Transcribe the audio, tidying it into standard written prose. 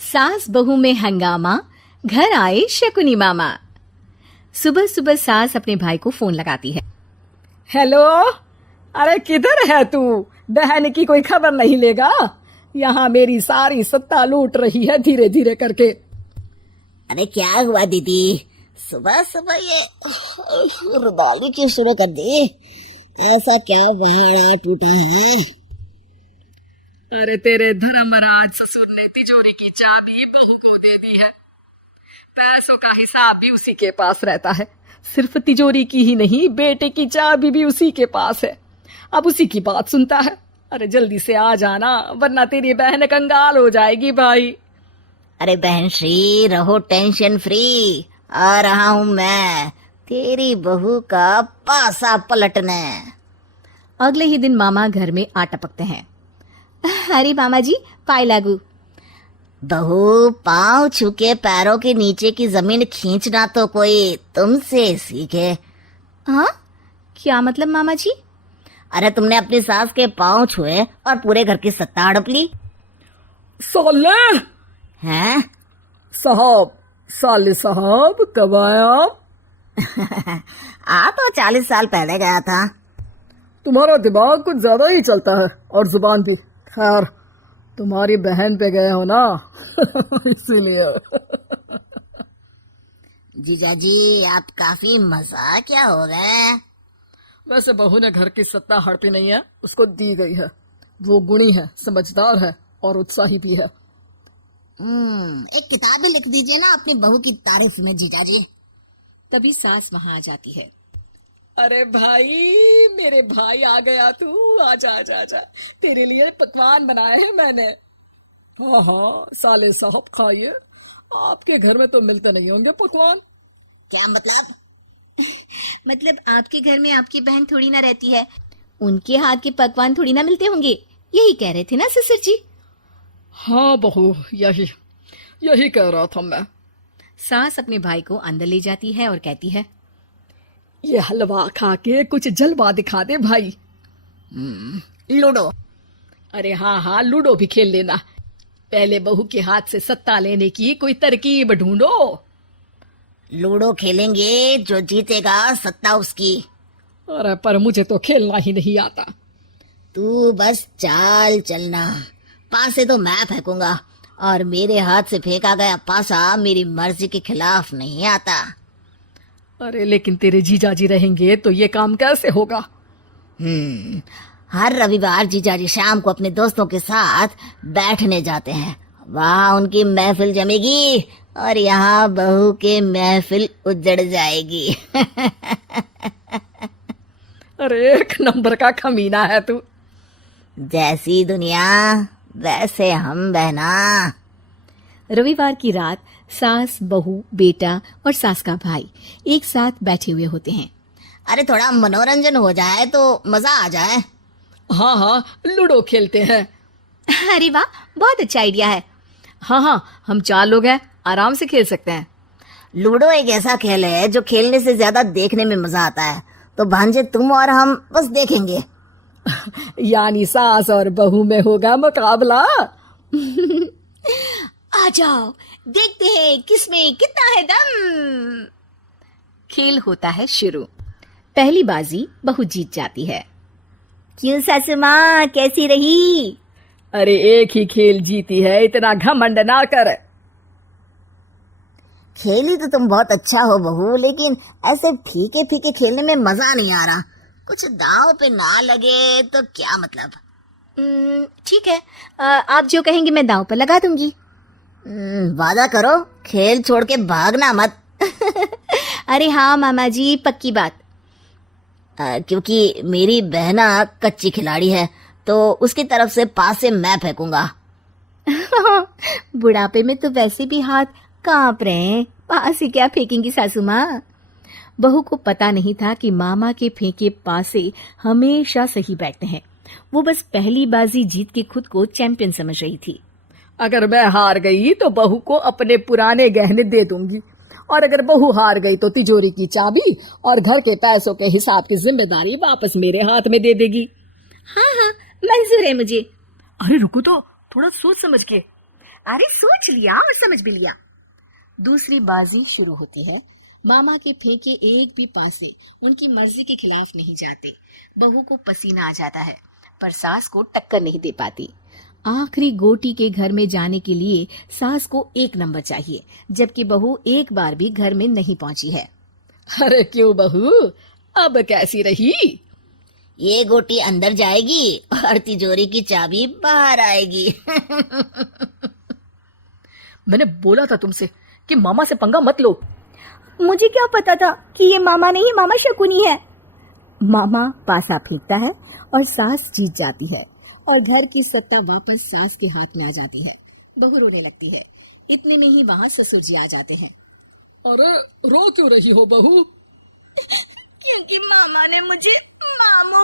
सास बहू में हंगामा, घर आए शकुनी मामा। सुबह सुबह सास अपने भाई को फोन लगाती है। हेलो, अरे किधर है तू? बहन की कोई खबर नहीं लेगा? यहाँ मेरी सारी सत्ता लूट रही है धीरे धीरे करके। अरे क्या हुआ दीदी, सुबह सुबह ये रुदाली क्यों शुरू कर दी? ऐसा क्या बहरा टूटा है? अरे तेरे धर्मराज ससुर ने तिजोरी की चाबी बहू को दे दी है। पैसों का हिसाब भी उसी के पास रहता है। सिर्फ तिजोरी की ही नहीं, बेटे की चाबी भी उसी के पास है। अब उसी की बात सुनता है। अरे जल्दी से आ जाना, वरना तेरी बहन कंगाल हो जाएगी भाई। अरे बहन श्री, रहो टेंशन फ्री, आ रहा हूँ मैं तेरी बहू का पासा पलटने। अगले ही दिन मामा घर में आ टपकते हैं। अरे मामा जी, पाए लागू। बहू, पाँव छूके पैरों के नीचे की जमीन खींचना तो कोई तुमसे सीखे। हाँ, क्या मतलब मामा जी? अरे तुमने अपनी सास के पाँव छुए और पूरे घर की सत्ता हड़प ली। साले हैं? साहब, साले साहब कब आया? आ तो 40 साल पहले गया था। तुम्हारा दिमाग कुछ ज्यादा ही चलता है और जुबान भी। खैर, तुम्हारी बहन पे गए हो ना इसीलिए। जीजाजी, आप काफी मजाकिया हो गए। वैसे बहू ने घर की सत्ता हड़पी नहीं है, उसको दी गई है। वो गुणी है, समझदार है और उत्साही भी है। एक किताब भी लिख दीजिए ना अपनी बहू की तारीफ में जीजाजी। तभी सास वहां आ जाती है। अरे भाई, मेरे भाई आ गया तू। आजा आजा आजा, तेरे लिए पकवान बनाए हैं मैंने। हाँ हाँ साले साहब, खाइए। आपके घर में तो मिलते नहीं होंगे पकवान। क्या मतलब? मतलब आपके घर में आपकी बहन थोड़ी ना रहती है, उनके हाथ के पकवान थोड़ी ना मिलते होंगे, यही कह रहे थे ना ससुर जी? हाँ बहू, यही कह रहा था मैं। सास अपने भाई को अंदर ले जाती है और कहती है, ये हलवा खा के कुछ जलवा दिखा दे भाई। लूडो। अरे हाँ हाँ, लूडो भी खेल लेना। पहले बहू के हाथ से सत्ता लेने की कोई तरकीब ढूंढो। लूडो खेलेंगे, जो जीतेगा सत्ता उसकी। अरे पर मुझे तो खेलना ही नहीं आता। तू बस चाल चलना, पासे तो मैं फेंकूंगा और मेरे हाथ से फेंका गया पासा मेरी मर्जी के खिलाफ नहीं आता। अरे लेकिन तेरे जीजाजी रहेंगे तो ये काम कैसे होगा? हर रविवार जीजाजी शाम को अपने दोस्तों के साथ बैठने जाते हैं। वहाँ उनकी महफिल जमेगी और यहाँ बहू के महफिल उजड़ जाएगी। अरे एक नंबर का कमीना है तू। जैसी दुनिया वैसे हम बहना। रविवार की रात सास, बहू, बेटा और सास का भाई एक साथ बैठे हुए होते हैं। अरे थोड़ा मनोरंजन हो जाए तो मजा आ जाए। हाँ हाँ, लूडो खेलते हैं। अरे वाह, बहुत अच्छा आइडिया है। हाँ हाँ, हम 4 लोग हैं, आराम से खेल सकते हैं। लूडो एक ऐसा खेल है जो खेलने से ज्यादा देखने में मजा आता है। तो भांजे, तुम और हम बस देखेंगे। यानी सास और बहू में होगा मुकाबला। आ जाओ, देखते हैं किसमें कितना है दम। खेल होता है शुरू। पहली बाजी बहू जीत जाती है। क्यों सासू माँ, कैसी रही? अरे एक ही खेल जीती है, इतना घमंड ना कर। खेली तो तुम बहुत अच्छा हो बहू, लेकिन ऐसे फीके फीके खेलने में मजा नहीं आ रहा। कुछ दांव पे ना लगे तो क्या मतलब? ठीक है, आप जो कहेंगे मैं दांव पर लगा दूंगी। वादा करो, खेल छोड़ के भागना मत। अरे हाँ मामा जी, पक्की बात। क्योंकि मेरी बहना कच्ची खिलाड़ी है, तो उसकी तरफ से पास से मैं फेंकूंगा। बुढ़ापे में तो वैसे भी हाथ कांप रहे हैं, पास से क्या फेंकेंगी सासू माँ? बहू को पता नहीं था कि मामा के फेंके पासे हमेशा सही बैठते हैं। वो बस पहली बाजी जीत के खुद को चैंपियन समझ रही थी। अगर मैं हार गई तो बहू को अपने पुराने गहने दे दूंगी, और अगर बहू हार गई तो तिजोरी की चाबी और घर के पैसों के हिसाब की जिम्मेदारी वापस मेरे हाथ में दे देगी। हाँ हाँ, मंजूर है मुझे। अरे रुको तो, थोड़ा सोच समझ के। अरे सोच लिया और समझ भी लिया। दूसरी बाजी शुरू होती है। मामा के फेंके एक भी पासे उनकी मर्जी के खिलाफ नहीं जाते। बहू को पसीना आ जाता है, पर सास को टक्कर नहीं दे पाती। आखिरी गोटी के घर में जाने के लिए सास को 1 नंबर चाहिए, जबकि बहू एक बार भी घर में नहीं पहुंची है। अरे क्यों बहू, अब कैसी रही? ये गोटी अंदर जाएगी और तिजोरी की चाबी बाहर आएगी। मैंने बोला था तुमसे कि मामा से पंगा मत लो। मुझे क्या पता था कि ये मामा नहीं, मामा शकुनी है। मामा पासा फेंकता है और सास जीत जाती है और घर की सत्ता वापस सास के हाथ में आ जाती है। बहू रोने लगती है। इतने में ही वहां ससुर जी आ जाते हैं। अरे रो क्यों रही हो बहू? क्योंकि मामा ने मुझे मामू